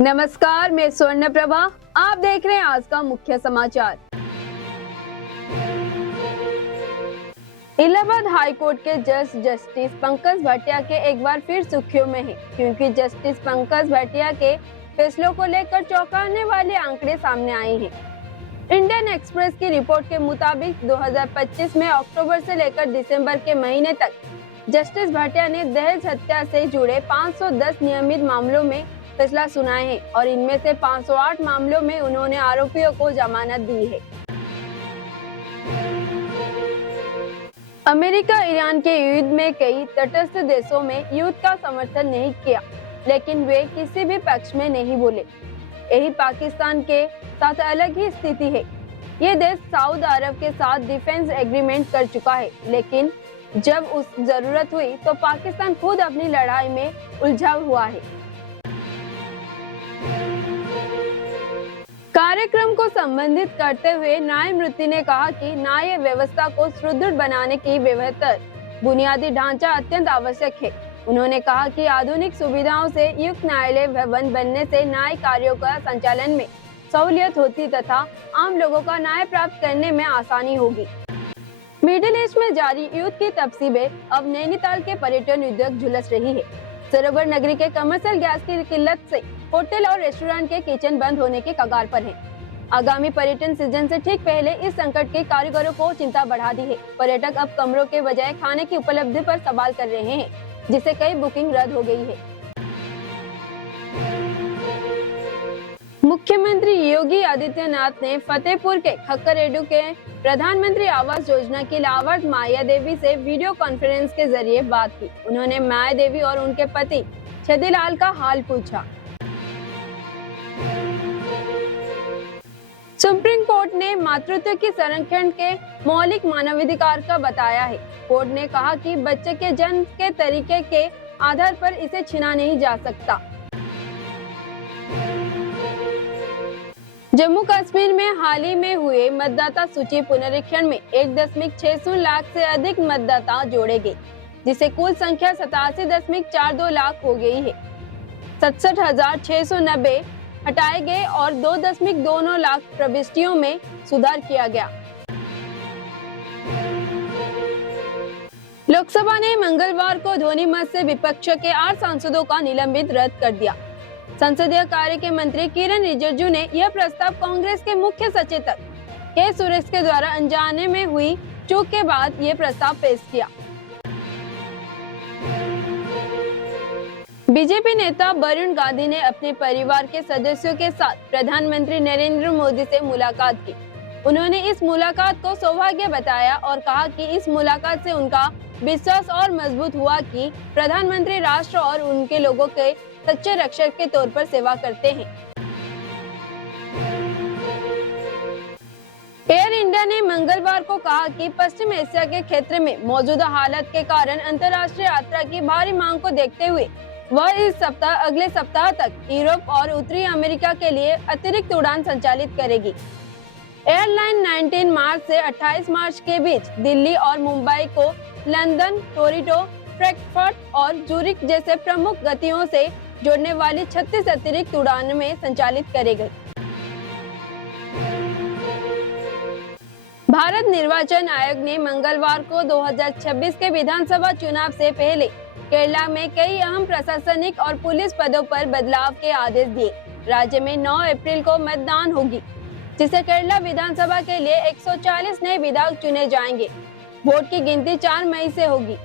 नमस्कार, मैं स्वर्ण प्रभा। आप देख रहे हैं आज का मुख्य समाचार। इलाहाबाद हाई कोर्ट के जज जस्टिस पंकज भाटिया के एक बार फिर सुर्खियों में हैं, क्योंकि जस्टिस पंकज भाटिया के फैसलों को लेकर चौंकाने वाले आंकड़े सामने आए हैं। इंडियन एक्सप्रेस की रिपोर्ट के मुताबिक 2025 में अक्टूबर से लेकर दिसंबर के महीने तक जस्टिस भाटिया ने दहेज हत्या से जुड़े 510 नियमित मामलों में फैसला सुनाए हैं और इनमें से 508 मामलों में उन्होंने आरोपियों को जमानत दी है। अमेरिका ईरान के युद्ध में कई तटस्थ देशों में युद्ध का समर्थन नहीं किया, लेकिन वे किसी भी पक्ष में नहीं बोले। यही पाकिस्तान के साथ अलग ही स्थिति है। ये देश सऊदी अरब के साथ डिफेंस एग्रीमेंट कर चुका है, लेकिन जब उस जरूरत हुई तो पाकिस्तान खुद अपनी लड़ाई में उलझा हुआ है। कार्यक्रम को संबोधित करते हुए न्यायमूर्ति ने कहा कि न्याय व्यवस्था को सुदृढ़ बनाने की बेहतर बुनियादी ढांचा अत्यंत आवश्यक है। उन्होंने कहा कि आधुनिक सुविधाओं से युक्त न्यायालय भवन बनने से न्याय कार्यों का संचालन में सहूलियत होती तथा आम लोगों का न्याय प्राप्त करने में आसानी होगी। मिडिल ईस्ट में जारी युद्ध की तफसीलें अब नैनीताल के पर्यटन उद्योग झुलस रही है। सरोवर नगरी के कमर्शियल गैस की किल्लत से होटल और रेस्टोरेंट के किचन बंद होने के कगार पर हैं। आगामी पर्यटन सीजन से ठीक पहले इस संकट के कारीगरों को चिंता बढ़ा दी है। पर्यटक अब कमरों के बजाय खाने की उपलब्धि पर सवाल कर रहे हैं, जिससे कई बुकिंग रद्द हो गई है। मुख्यमंत्री योगी आदित्यनाथ ने फतेहपुर के खक्करेडू के प्रधानमंत्री आवास योजना की लाभार्थी माया देवी से वीडियो कॉन्फ्रेंस के जरिए बात की। उन्होंने माया देवी और उनके पति छेदीलाल का हाल पूछा। सुप्रीम कोर्ट ने मातृत्व की संरक्षण के मौलिक मानवाधिकार का बताया है। कोर्ट ने कहा कि बच्चे के जन्म के तरीके के आधार पर इसे छीना नहीं जा सकता। जम्मू कश्मीर में हाल ही में हुए मतदाता सूची पुनरीक्षण में 1.60 लाख से अधिक मतदाता जोड़े गए, जिसे कुल संख्या 87.42 लाख हो गई है। 67,690 हटाए गए और 2.29 लाख प्रविष्टियों में सुधार किया गया। लोकसभा ने मंगलवार को ध्वनिमत से विपक्ष के 8 सांसदों का निलंबित रद्द कर दिया। संसदीय कार्य के मंत्री किरण रिजिजू ने यह प्रस्ताव कांग्रेस के मुख्य सचेतक के सुरेश के द्वारा अनजाने में हुई चूक के बाद यह प्रस्ताव पेश किया। बीजेपी नेता वरुण गांधी ने अपने परिवार के सदस्यों के साथ प्रधानमंत्री नरेंद्र मोदी से मुलाकात की। उन्होंने इस मुलाकात को सौभाग्य बताया और कहा कि इस मुलाकात से उनका विश्वास और मजबूत हुआ कि प्रधानमंत्री राष्ट्र और उनके लोगों के सच्चे रक्षक के तौर पर सेवा करते हैं। एयर इंडिया ने मंगलवार को कहा कि पश्चिम एशिया के क्षेत्र में मौजूदा हालत के कारण अंतर्राष्ट्रीय यात्रा की भारी मांग को देखते हुए वह इस सप्ताह अगले सप्ताह तक यूरोप और उत्तरी अमेरिका के लिए अतिरिक्त उड़ान संचालित करेगी। एयरलाइन 19 मार्च से 28 मार्च के बीच दिल्ली और मुंबई को लंदन, टोरंटो, फ्रैंकफर्ट और जूरिक जैसे प्रमुख गतियों से जोड़ने वाली 36 अतिरिक्त उड़ान में संचालित करेगी। भारत निर्वाचन आयोग ने मंगलवार को 2026 के विधानसभा चुनाव से पहले केरला में कई अहम प्रशासनिक और पुलिस पदों पर बदलाव के आदेश दिए। राज्य में 9 अप्रैल को मतदान होगी, जिसे केरला विधानसभा के लिए 140 नए विधायक चुने जाएंगे। वोट की गिनती 4 मई से होगी।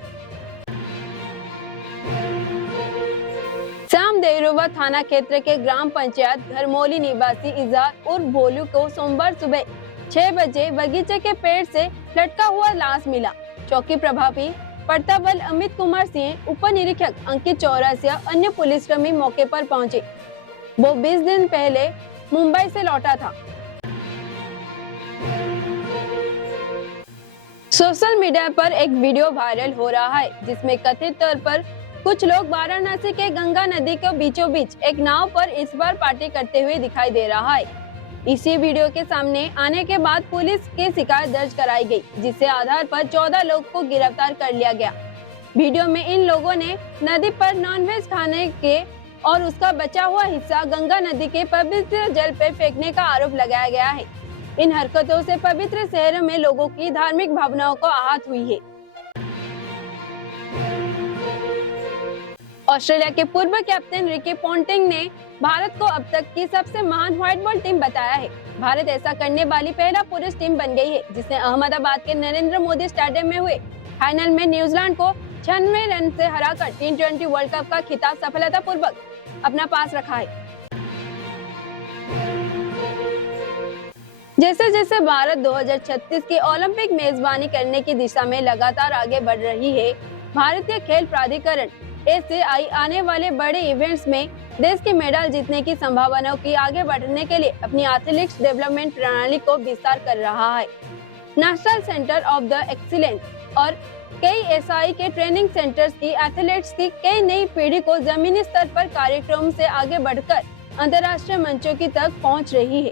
सामदेवरुवा थाना क्षेत्र के ग्राम पंचायत घरमोली निवासी इजहार उर्फ भोलू को सोमवार सुबह 6 बजे बगीचे के पेड़ से लटका हुआ लाश मिला। चौकी प्रभारी प्रतापबल अमित कुमार सिंह, उप निरीक्षक अंकित चौरसिया, अन्य पुलिसकर्मी मौके पर पहुंचे। वो 20 दिन पहले मुंबई से लौटा था। सोशल मीडिया पर एक वीडियो वायरल हो रहा है, जिसमें कथित तौर पर कुछ लोग वाराणसी के गंगा नदी के बीचों बीच एक नाव पर इस बार पार्टी करते हुए दिखाई दे रहा है। इसी वीडियो के सामने आने के बाद पुलिस की शिकायत दर्ज कराई गई, जिसके आधार पर 14 लोग को गिरफ्तार कर लिया गया। वीडियो में इन लोगों ने नदी पर नॉनवेज खाने के और उसका बचा हुआ हिस्सा गंगा नदी के पवित्र जल पे फेंकने का आरोप लगाया गया है। इन हरकतों से पवित्र शहर में लोगों की धार्मिक भावनाओं को आहत हुई है। ऑस्ट्रेलिया के पूर्व कैप्टन रिकी पोंटिंग ने भारत को अब तक की सबसे महान व्हाइट बॉल टीम बताया है। भारत ऐसा करने वाली पहला पुरुष टीम बन गई है, जिसने अहमदाबाद के नरेंद्र मोदी स्टेडियम में हुए फाइनल में न्यूजीलैंड को 96 रन से हराकर T20 वर्ल्ड कप का खिताब सफलतापूर्वक अपना पास रखा है। जैसे जैसे भारत 2036 की ओलंपिक मेजबानी करने की दिशा में लगातार आगे बढ़ रही है, भारतीय खेल प्राधिकरण ACI आने वाले बड़े इवेंट्स में देश के मेडल जीतने की संभावनाओं की आगे बढ़ने के लिए अपनी एथलेटिक्स डेवलपमेंट प्रणाली को विस्तार कर रहा है। National centre of the excellence और कई SI के ट्रेनिंग सेंटर्स की एथलीट्स की कई नई पीढ़ी को जमीनी स्तर पर कार्यक्रम से आगे बढ़कर अंतर्राष्ट्रीय मंचों की तक पहुंच रही है।